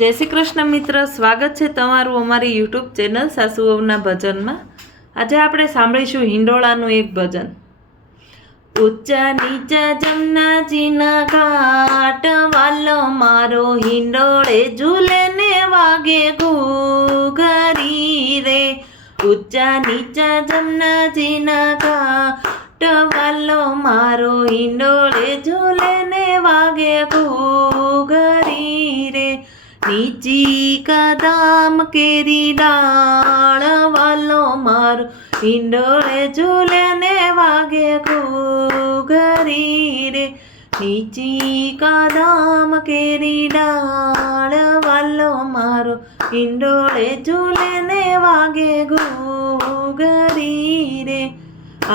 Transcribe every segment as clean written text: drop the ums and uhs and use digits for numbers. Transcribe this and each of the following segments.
જય શ્રી કૃષ્ણ મિત્ર, સ્વાગત છે તમારું અમારી યુટ્યુબ ચેનલ સાસુઓના ભજનમાં। આજે આપણે સાંભળીશું હિંડોળાનું એક ભજન। ઊંચા નીચા જમનાજીના ઘાટ, વાલો મારો હિંડોળે ઝૂલે ને વાગે ઘૂઘરી રે। ઊંચા નીચા જમનાજીના ઘાટ, વાલો મારો હિંડોળે ઝૂલે ને વાગે ઘૂઘરી રે। નીચી કદમ કેરી ડાળ, વાલો મારો હિંડોળે ઝૂલે ને વાગે ઘૂઘરી રે। નીચી કદમ કેરી ડાળ, વાલો મારો હિંડોળે ઝૂલે ને વાગે ઘૂઘરી રે।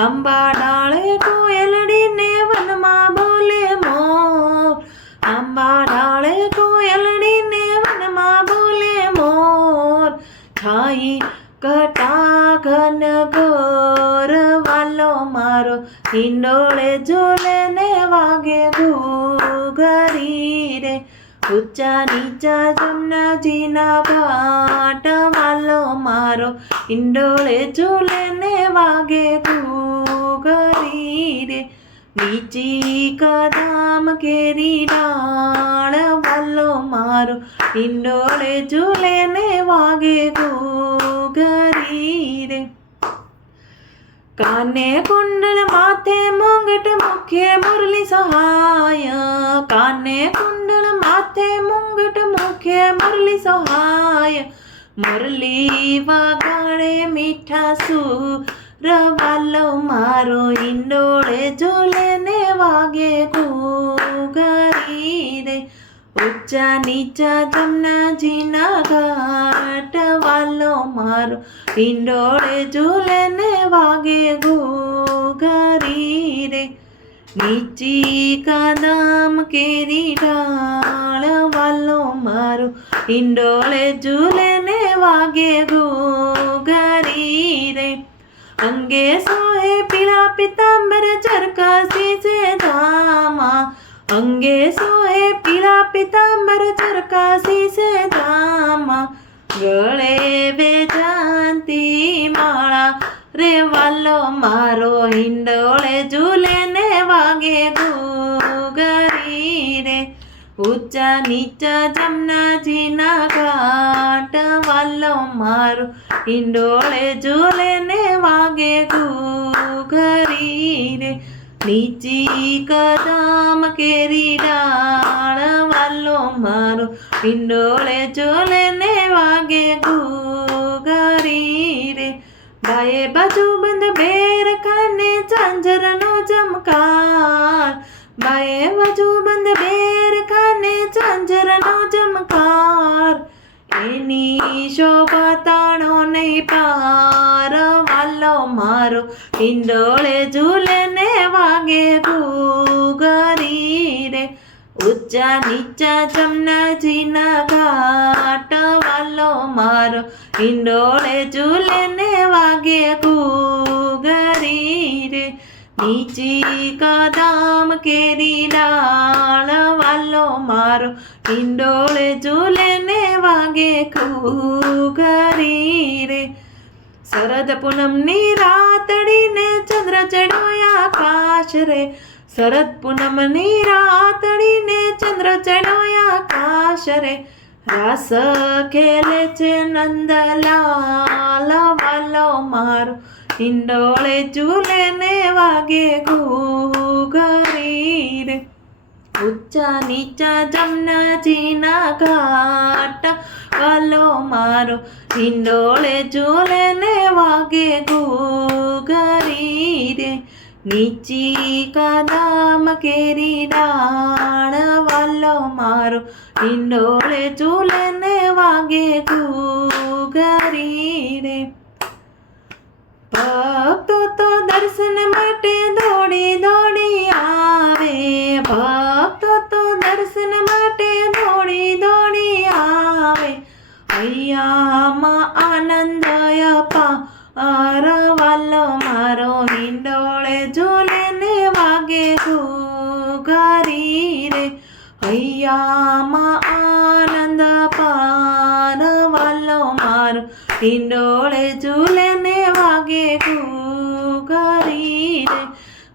આંબા ડાળે કોયલડીને વનમાં બોલે મોર, આંબા ડાળે કોયલડીને વનમાં બોલે મોર। છાઈ ઘટા ઘન ઘોર, વાલો મારો હિંડોળે ઝૂલે ને વાગે ઘૂઘરી રે। ઊંચા નીચા જમનાજીના ઘાટ, વાલો મારો હિંડોળે ઝૂલે ને વાગે ઘૂઘરી રે। નીચી કદમ કેરી ડાળ, વાલો મારો હિંડોળે ઝૂલે ને વાગે ઘૂઘરી રે। કાને કુંડળ માથે મુંગટ, મુખે મુરલી સહાય, કાને કુંડળ માથે મુંગટ, મુખે મુરલી સહાય। મુરલી વગાડે મીઠા સૂર, વાલો મારો હિંડોળે ઝૂલે ને વાગે ઘૂઘરી રે। ઊંચા નીચા જમનાજીના ઘાટ, વાલો મારો હિંડોળે ઝૂલે ને વાગે ઘૂઘરી રે। નીચી કદમ કેરી ડાળ, વાલો મારો હિંડોળે ઝૂલે ને વાગે ઘૂઘરી રે। અંગે સોહે પીળા પિતાંબર, ચરકાસી છે ધામા, અંગે સોહે પીળા પિતાંબર, ચરકાસી છે ધામા। ગળે વેજાંતી માળા રે, વાલો મારો હિંડોળે ઝૂલે ને વાગે ઘૂઘરી રે। ઊંચા નીચા જમનાજીના ઘાટ, વાલો મારો હિંડોળે ઝૂલે ને વાગે ઘૂઘરી રે। નીચી કદમ કેરી ડાળ, વાલો મારો હિંડોળે ઝૂલે ને વાગે ઘૂઘરી રે। બાએ બાજુ બંધ બેર ખાને ઝાંઝરનો ચમકાર, બાએ બાજુ બંધ બેર ખાને ઝાંઝરનો ચમકાર। એની શોભા તાણો નહીં પાર, વાલો મારો હિંડોળે ઝૂલે ને વાગે ઘૂઘરી રે। ઊંચા નીચા જમનાજીના ઘાટ, વાલો મારો હિંડોળે ઝૂલે ને વાગે ઘૂઘરી રે। નીચી કદમ કેરી ડાળ, વાલો મારો હિંડોળે ઝૂલે ને વાગે ઘૂઘરી રે। શરદ પૂનમની રાતડીને ચંદ્ર ચડ્યો આકાશ રે, શરદ પૂનમની રાતડીને ચંદ્ર ચડ્યો આકાશ રે। રાસ ખેલે છે નંદલાલ, વાલો મારો હિંડોળે ઝૂલે ને વાગે ઘૂઘરી રે। ઊંચા નીચા જમનાજીના ઘાટ, વાલો મારો હિંડોળે ઝૂલે ને વાગે ઘૂઘરી રે। નીચી કદમ કેરી ડાળ, વાલો મારો હિંડોળે ઝૂલે ને વાગે ઘૂઘરી રે। ભક્તો તો દર્શન માટે દોડી દોડી આવે, ભક્તો તો દર્શન માટે દોડી દોડી આવે। હૈયામાં આનંદ અપાર, વાલો મારો હિંડોળે ઝૂલે ને વાગે ઘૂઘરી રે। હૈયામાં આનંદ અપાર, મારો હિંડોળે ઝૂલે ને વાગે ઘૂઘરી રે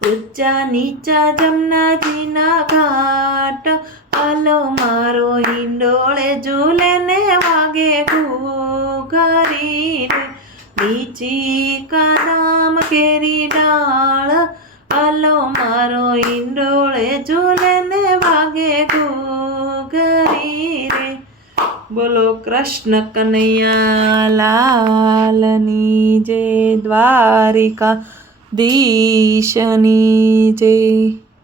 ઊંચા નીચા જમનાજીના ઘાટ આલો મારો હિંડોળે ઝૂલે ને વાગે ઘૂઘરી રે લીચી કાદામ કેરી ડાળ આલો મારો હિંડોળે ઝૂલે ને વાગે ઘૂઘરી રે બોલો કૃષ્ણ કનૈયા લાલની જય દ્વારિકા દીશની જય